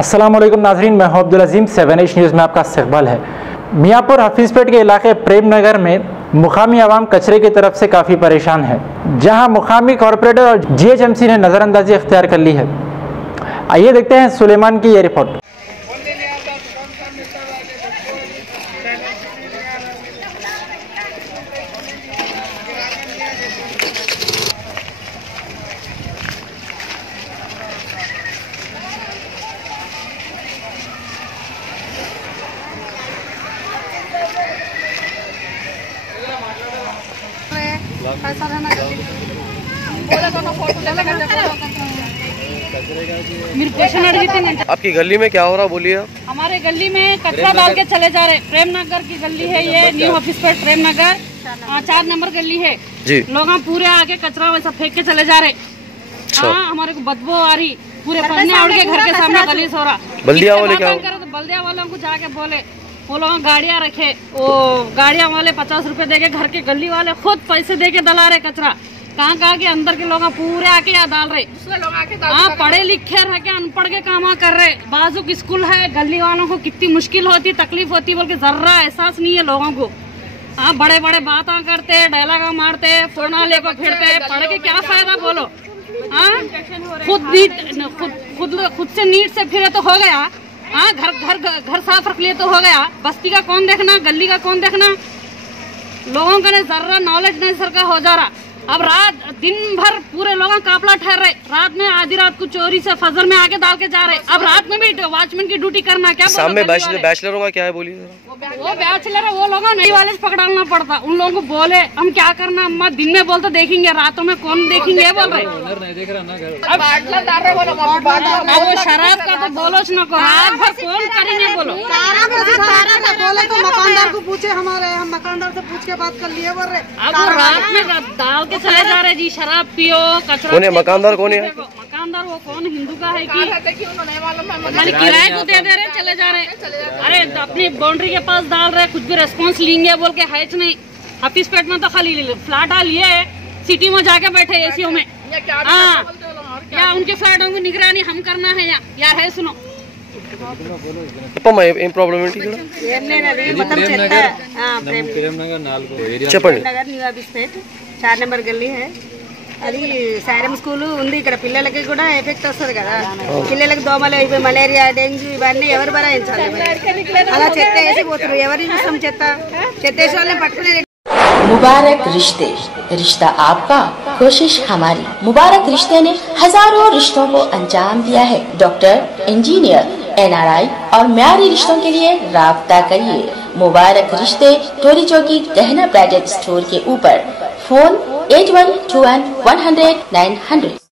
अस्सलाम वालेकुम नाज़रीन, मैं हूं अब्दुल अजीम। 7H न्यूज़ में आपका इस्तकबाल है। मियाँपुर हफीज़पेट के इलाके प्रेम नगर में मुकामी आवाम कचरे की तरफ से काफ़ी परेशान है, जहां मुकामी कॉरपोरेटर और GHMC ने नज़रअंदाजी इख्तियार कर ली है। आइए देखते हैं सुलेमान की ये रिपोर्ट। आपकी गली में क्या हो रहा, बोलिए आप। हमारे गली में कचरा डाल के चले जा रहे। प्रेम नगर की गली है ये, न्यू हफीज़पेट प्रेम नगर 4 नंबर गली है जी। लोग पूरे आके कचरा वैसा फेंक के चले जा रहे। हमारे को बदबू आ रही, पूरे पढ़ने आउट के घर के सामने गलीस हो रहा। बल्दिया वाले क्या तो बल्दिया वालों को जाके बोले, वो लोग गाड़ियाँ रखे, वो गाड़ियाँ वाले 50 रुपए दे के घर के गली वाले खुद पैसे दे के डला रहे कचरा। कहाँ के अंदर के लोग पूरे आके यहाँ डाल रहे। पढ़े लिखे रह के अनपढ़ के काम कर रहे। बाजू की स्कूल है, गली वालों को कितनी मुश्किल होती, तकलीफ होती, बोल के जर्रा एहसास नहीं है लोगों को। बड़े बड़े बातें करते, डायलॉग मारते, फोन लेकर फिरते, पढ़ के क्या फायदा बोलो। खुद से नीट से फिरे तो हो गया। घर साफ रख लिए तो हो गया। बस्ती का कौन देखना, गली का कौन देखना। लोगों का जर्रा नॉलेज नहीं सर का हो जा रहा। अब रात दिन भर पूरे लोग काफला ठहर रहे, रात में आधी रात को चोरी से फजर में आके डाल के जा रहे। अब रात में भी वॉचमैन की ड्यूटी करना क्या। सामने बैचलरों का क्या है, बोलिए। वो बैचलर है, वो लोगों नहीं वाले पकड़ना पड़ता। उन लोगों को बोले हम क्या करना, अम्मा दिन में बोलते देखेंगे, रातों में कौन देखेंगे बोल रहे। अब वो शराब का तो बोलो न को, रात भर कौन करेंगे बोलो। बोले तो मकानदार को पूछे, हमारे हम मकानदार से पूछ के बात कर लिए बोल रहे। अब वो रात में डाल के चले जा रहे जी। शराब पियो, कचरा। कौन है मकानदार, कौन है मकानदार? वो कौन हिंदू का है कि किराए को दे दे रहे, चले जा रहे। अरे अपनी बाउंड्री के पास डाल रहे, कुछ भी रेस्पॉन्स लेंगे बोल के है नहीं। हफीज़पेट में तो खाली फ्लैट लिए है, सिटी में जाके बैठे एसीओ में। या उनके फ्लैटों की निगरानी हम करना है यार है। सुनो చెప్పండి. 4 నెంబర్ గల్లీ है। అది సారం స్కూల్ ఉంది ఇక్కడ. పిల్లలకి కూడా ఎఫెక్ట్ వస్తుంది కదా, పిల్లలకి దోమలు అయిపోయి మలేరియా, డెంగ్యూ ఇవన్నీ ఎవరు భరాయించాలి? అలా చెత్త వేసి పోతున్నారు. ఎవరు చూస్తాం చెత్త వేసే వాళ్ళని పట్టుకునే। मुबारक रिश्ते, रिश्ता आपका, कोशिश हमारी। मुबारक रिश्ते ने हजारों रिश्तों को अंजाम दिया है। डॉक्टर, इंजीनियर, NRI और म्यारी रिश्तों के लिए राब्ता करिए। मुबारक रिश्ते, टोली चौकी, दहना ब्राइडल स्टोर के ऊपर। फोन 8121 100 900।